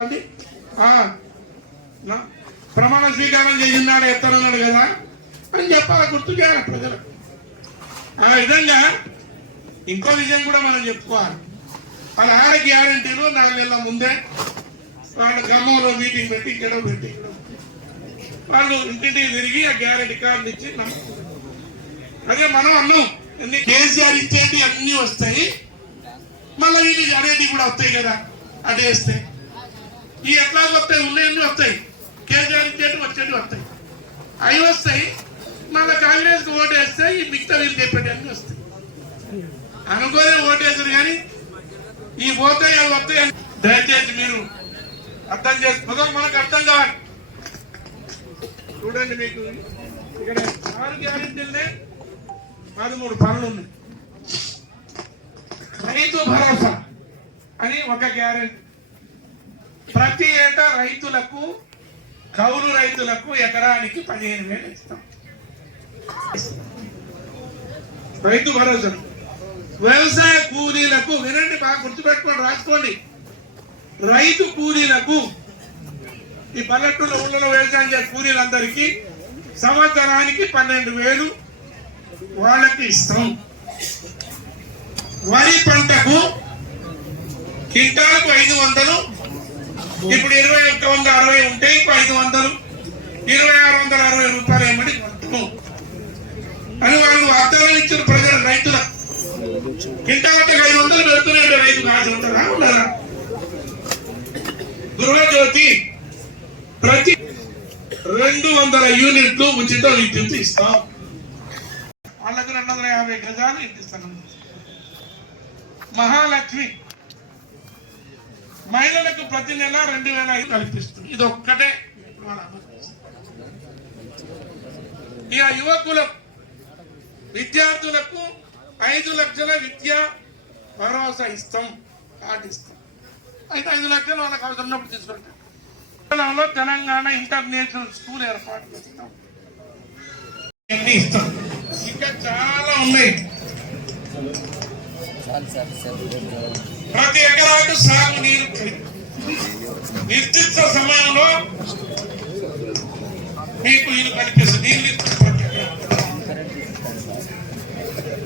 అది? ప్రమాణ స్వీకారం చేసినాడు ఎత్తనన్నాడు కదా అని చెప్పాలి గుర్తు చేయాలి ప్రజలు ఆ విధంగా ఇంకో విషయం కూడా మనం చెప్పుకోవాలి. వాళ్ళ ఆడ గ్యారంటీలు నాలుగు ముందే వాళ్ళు గ్రామంలో మీటింగ్ పెట్టి ఇక్కడ పెట్టి వాళ్ళు ఇంటింటికి తిరిగి ఆ గ్యారంటీ కార్డు ఇచ్చి అదే మనం అన్నాం ఎన్ని కేసీఆర్ ఇచ్చేటి అన్నీ వస్తాయి మళ్ళీ వీళ్ళు అనేటివి కూడా వస్తాయి కదా అదే వస్తాయి. ఈ ఎట్లా వస్తాయి ఉన్నాయన్నీ వస్తాయి? కేసీఆర్ ఇచ్చేటి వచ్చేటి వస్తాయి. అవి వస్తాయి మళ్ళీ కాంగ్రెస్కి ఓటు వేస్తే ఈ మిగతా వీళ్ళు చెప్పేటి అన్నీ వస్తాయి. అనుకోని ఓటేసారు కానీ ఈ పోతాయి అవి వస్తాయి అని దయచేసి మీరు అర్థం చేసి మొదలు మనకు అర్థం కావాలి. చూడండి మీకు ఇక్కడ ఆరు గ్యారెంటీలనే పదమూడు పనులు ఉన్నాయి. రైతు భరోసా అని ఒక గ్యారెంటీ. ప్రతి ఏటా రైతులకు కౌలు రైతులకు ఎకరానికి పదిహేను వేలు ఇస్తాం. రైతు భరోసా. వ్యవసాయ కూలీలకు వినండి బాగా గుర్తుపెట్టుకోండి రాసుకోండి. రైతు కూలీలకు ఈ పల్లెటూళ్ళ ఊళ్ళలో వ్యవసాయం చేసే కూలీలందరికీ సంవత్సరానికి పన్నెండు వేలు వాళ్ళకి ఇస్తాం. వరి పంటకు క్వింటాలకు ఐదు వందలు ఇప్పుడు ఇరవై ఒక్క వంద అరవై ఉంటే ఇంకో ఐదు వందలు. ఇరవై ఆరు వందల అరవై రూపాయలు ఏమని అని వాళ్ళు వాగ్దానం ప్రజలు రైతుల. క్వింటాలకు ఐదు వందలు పెడుతున్నాడు రైతు కాదు ఉంటుందా ఉండరా గృహజ్యోతి ప్రతి రెండు వందల యూనిట్లు ఉచిత విద్యుత్ ఇస్తాం. వాళ్ళకి రెండు వందల యాభై గజాలు ఇప్పిస్తాను మహాలక్ష్మి. మహిళలకు ప్రతి నెల రెండు వేల ఐదు కల్పిస్తుంది. ఇది ఒక్కటే ఇక యువకులకు విద్యార్థులకు ఐదు లక్షల విద్యా భరోసా ఇస్తాం కార్డు ఇస్తాం. అయితే ఐదు లక్షలు వాళ్ళకి అవసరం ఉన్నప్పుడు తీసుకుంటాం. తెలంగాణలో తెలంగాణ ఇంటర్నేషనల్ స్కూల్ ఏర్పాటు చేస్తాం. ఇస్తాం. ఇంకా చాలా ఉన్నాయి. ప్రతి ఎకరాకు సాగు నీరు నిర్దిష్ట సమయంలో మీకు నీరు కనిపిస్తుంది.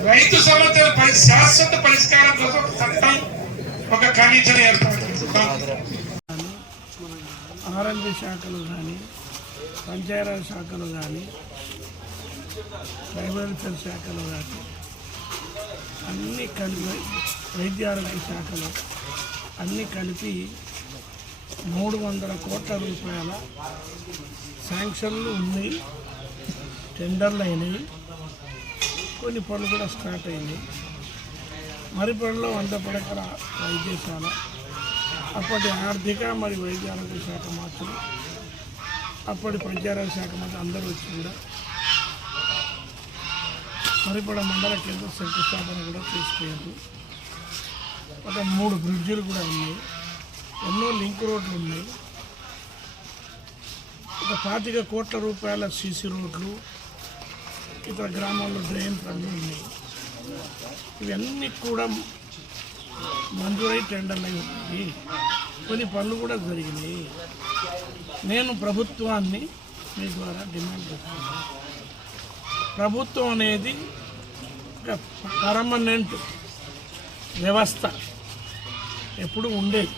రైతు సమస్యల పరి శాశ్వత పరిష్కారం కోసం ఒక చట్టం ఒక కమిషన్ ఏర్పాటు ఆర్ఎల్బి శాఖలు కానీ పంచాయరాజ్ శాఖలు కానీ ట్రైబల్ శాఖలు కానీ అన్నీ కలిపి వైద్య ఆరోగ్య శాఖలు అన్నీ కలిపి మూడు వందల కోట్ల రూపాయల శాంక్షన్లు ఉన్నాయి. టెండర్లు అయినాయి. కొన్ని పనులు కూడా స్టార్ట్ అయినాయి. పనులు వంద పడకల వైద్యశాల అప్పటి ఆర్థిక మరి వైద్య ఆరోగ్య శాఖ మాత్రం అప్పటి పంచాయతీ శాఖ మాత్రం అందరూ వచ్చి కూడా మరిపడ మండల కేంద్ర శంకుస్థాపన కూడా తీసుకున్నారు ఒక మూడు బ్రిడ్జిలు కూడా ఉన్నాయి. ఎన్నో లింక్ రోడ్లు ఉన్నాయి. ఒక పాతిక కోట్ల రూపాయల సీసీ రోడ్లు ఇతర గ్రామాల్లో డ్రైన్ పనులు ఉన్నాయి. ఇవన్నీ కూడా మంజూరై టెండర్లు అయి ఉన్నాయి. కొన్ని పనులు కూడా జరిగినాయి. నేను ప్రభుత్వాన్ని మీ ద్వారా డిమాండ్ చేస్తున్నాను. ప్రభుత్వం అనేది ఒక పర్మనెంట్ వ్యవస్థ. ఎప్పుడు ఉండేది.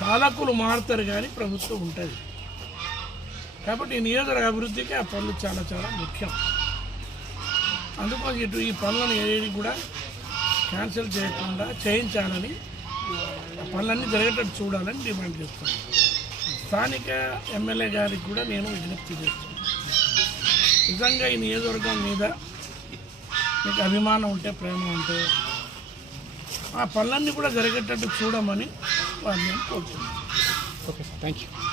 పాలకులు మారుతారు కానీ ప్రభుత్వం ఉంటుంది. కాబట్టి ఈ నియోజకవర్గ అభివృద్ధికి ఆ పనులు చాలా చాలా ముఖ్యం. అందుకోసం ఇటు ఈ పనులను ఏది కూడా క్యాన్సిల్ చేయకుండా చేయించాలని ఆ పనులన్నీ జరిగేటట్టు చూడాలని డిమాండ్ చేస్తాను స్థానిక ఎమ్మెల్యే గారికి కూడా నేను విజ్ఞప్తి చేస్తాను నిజంగా ఈ నియోజకవర్గం మీద మీకు అభిమానం ఉంటే ప్రేమ ఉంటే ఆ పనులన్నీ కూడా జరిగేటట్టు చూడమని for thank you.